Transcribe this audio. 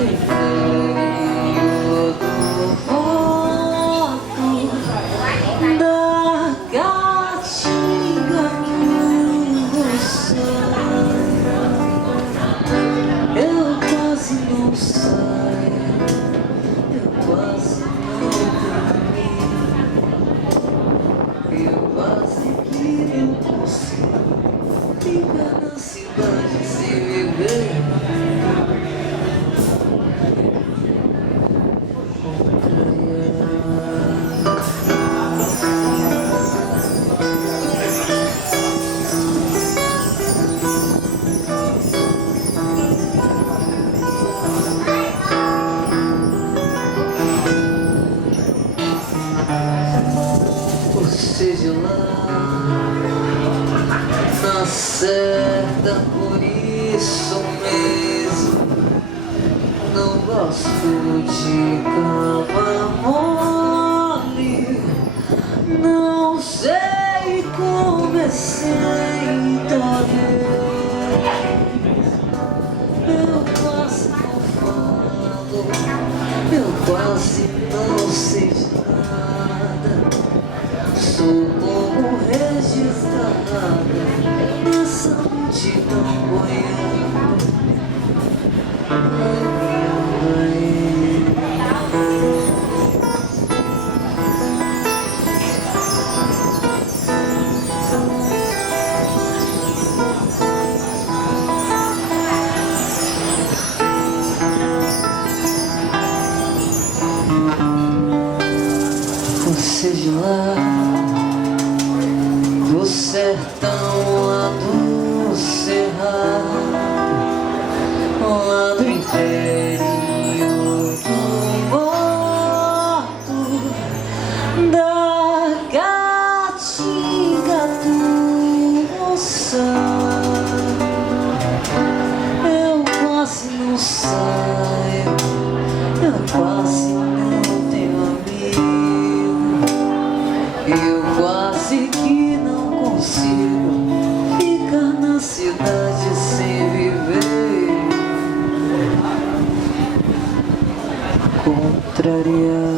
meio do foco da caatinga no saio. Eu quase não saio, eu quase não dormi, eu quase que não consigo ficar na cidade sem viver. Você de lá na certa, por isso mesmo não gosto de cama mole. Não sei como é sentar. Eu quase não falo, eu quase não sei de nada. Sou como registrada nessa multidão boiando. Você de lá do sertão, lá do cerrado, lá do interior do morto, da caatinga do saio. Eu quase não saio, eu quase não tenho amigo, eu quase que não consigo ficar na cidade sem viver. Contrariar.